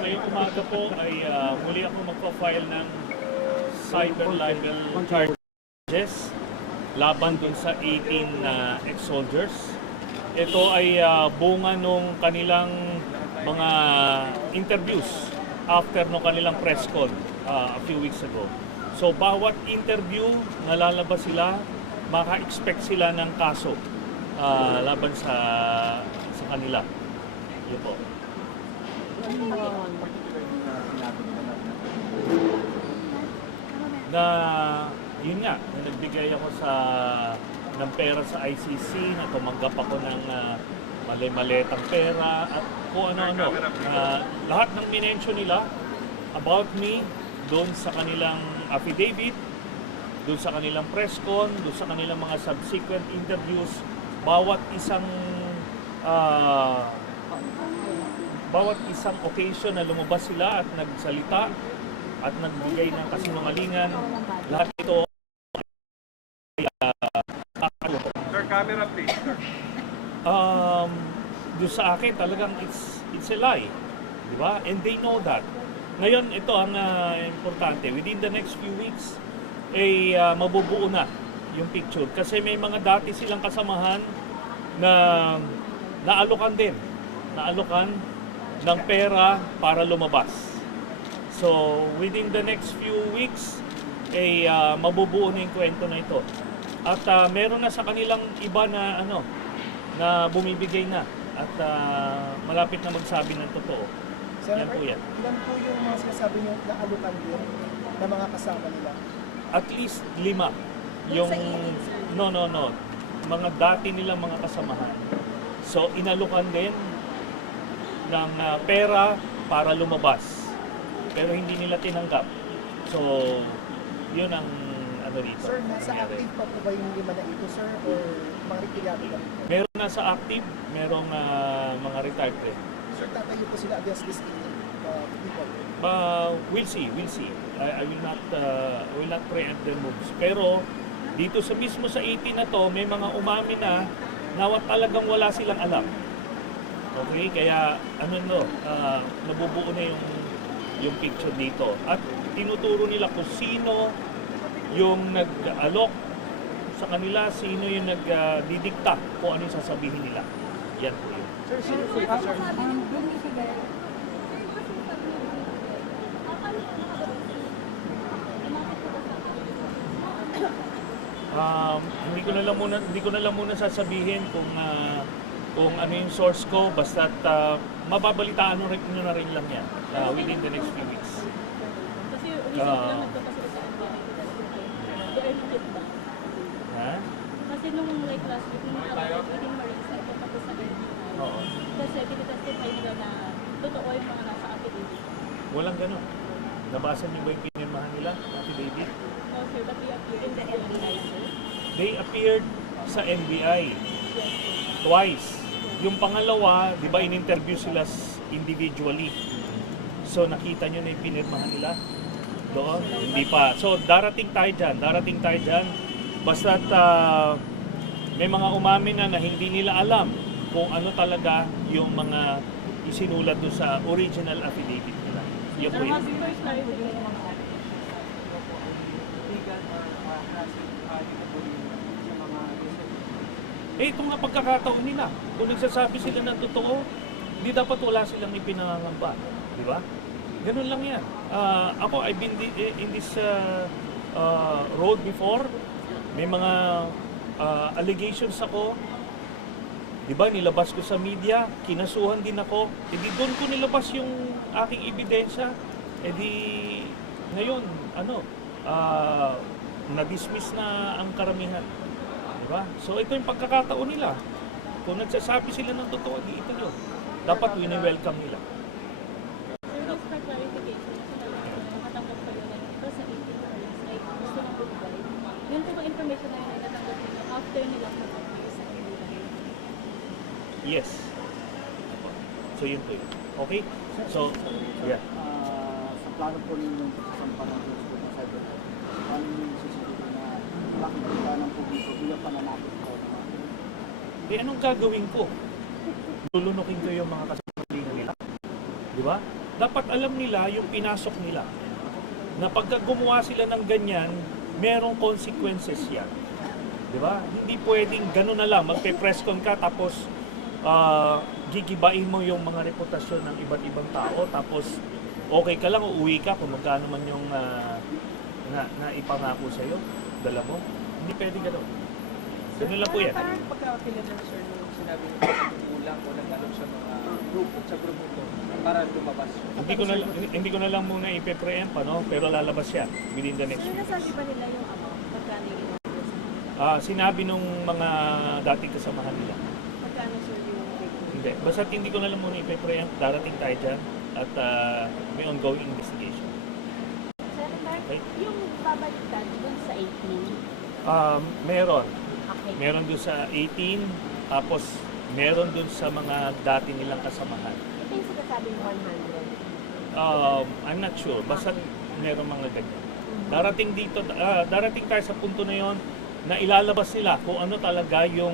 ngayong umaga po ay muli ako magpa-file ng cyber libel charges laban dun sa 18 ex-soldiers. Ito ay bunga nung kanilang mga interviews after nung kanilang press con a few weeks ago. So bawat interview na lalabas sila, maka-expect sila ng kaso laban sa kanila. Yun po. Na yun nga, nagbigay ako ng pera sa ICC, na tumanggap ako ng mali-maletang pera at kung ano-ano. Lahat ng minention nila about me doon sa kanilang affidavit, doon sa kanilang press con, doon sa kanilang mga subsequent interviews, bawat isang occasion na lumabas sila at nagsalita at nagbigay ng kasinungalingan, lahat ito Sir, camera please. doon sa akin talagang it's a lie, di ba? And they know that. Ngayon ito ang importante, within the next few weeks ay mabubuo na yung picture kasi may mga dati silang kasamahan na naalokan ng pera para lumabas. So within the next few weeks ay mabubuo na yung kwento na ito. At meron na sa kanilang iba na na bumibigay na at malapit na magsabi ng totoo. Yan po yan. Ilan po yung mga sinasabi niyo na alukan din na mga kasama nila? At least 5 yung no mga dati nilang mga kasamahan. So inalukan din ng pera para lumabas. Pero hindi nila tinanggap. So yun ang dito. Sir, nasa active pa po ba yung 5 na ito, sir? Or mga retirado lang? Meron nasa active, merong mga retired din. Sir, tatayo po sila against this people? We'll see. I will not preempt their moves. Pero dito sa mismo sa 18 na to, may mga umamin na talagang wala silang alam. Okay, kaya nabubuo na yung picture dito. At tinuturo nila kung sino yung nag-alok sa kanila, sino yung nagdidikta kung ano yung sasabihin nila. Yan po yun. Sir, sino po ito, sir? Hindi ko na lang muna sasabihin kung ano yung source ko, basta mababalitaan nyo na rin lang yan within the next few weeks. Kasi lang nagpapasok sa Ha? Kasi nung like last week, nung within Marines, nagpapasok sa Oo. kasi pinitestify nila na totoo yung mga nasa affidavit. Walang ganun. Nabasa niyo ba yung pinirmahan nila, affidavit? No sir, but they appeared in the NBI, sir. They appeared sa NBI twice. Yung pangalawa, di ba in-interview sila individually. So nakita nyo na yung pinirmahan nila doon? Hindi pa. So darating tayo dyan. Basta may mga umamin na hindi nila alam kung ano talaga yung mga isinulat doon sa original affidavit nila. Yun po yun. Ito nga pagkakataon nila. Kung nagsasabi sila ng totoo, hindi dapat wala silang ipinangangamba. Di ba? Ganun lang yan. Ako, I've been in this road before. May mga allegations ako. Di ba, nilabas ko sa media, kinasuhan din ako. E di doon ko nilabas yung aking ebidensya. E di ngayon, na-dismiss na ang karamihan. Diba? So ito yung pagkakataon nila. Kung nagsasabi sila ng totoo, di ito yun. Dapat wini-welcome nila. Sir, just for clarification, nakatanggap kayo na ito sa 18 Marines ay gusto ng buhay. Yun po ba information na yun ay natanggap nyo after nila mag-appear sa NBI? Yes. So yun po yun. Okay? So, yeah. Sa plano po ninyong pagsasampa ng Diyos po sa cyber, paano niyo susunod na makikita ng publiko bilang pananakit ko? Anong gagawin ko? Lulunukin ko yung mga kasabihin nila. Di ba? dapat alam nila yung pinasok nila. Na pagka gumawa sila ng ganyan, merong consequences yan. Di ba? Hindi pwedeng gano'n na lang, magpe-press con ka tapos gigibain mo yung mga reputasyon ng iba't ibang tao tapos okay ka lang, uuwi ka kung magkano man yung na ipangako sa'yo, dala mo. Hindi pwede gano'n. Ganun lang po yan. Parang pagkakakilan sir nung sinabi niyo sa kulang o nagkaroon sa mga grupo, sa grupo to para lumabas. Hindi ko na lang muna ipe-preempt, ano, pero lalabas siya within the next So, few nasabi days. ba nila yung amount? Magkano yung inasal? Sinabi nung mga dating kasamahan nila. Magkano sir yung breakdown? Hindi. Basta hindi ko na lang muna ipe-preempt, darating tayo dyan at may ongoing investigation. Senator, Okay. yung babaliktad dun sa 18, Meron. okay. Meron dun sa 18, tapos meron dun sa mga dati nilang kasamahan. Ito yung sinasabing 100. I'm not sure. Basta meron mga ganyan. Darating dito, darating tayo sa punto na yon na ilalabas nila kung ano talaga yung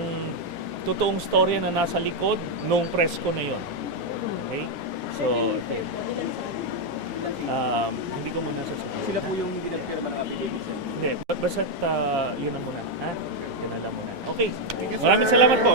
totoong storya na nasa likod nung presko na yon. Okay? So, hindi ko muna sasabihin. Sila po yung pinagpirma ng affidavit sir. Hindi, basta yun na muna. Ha? Yun na lang muna. Okay. Maraming salamat po.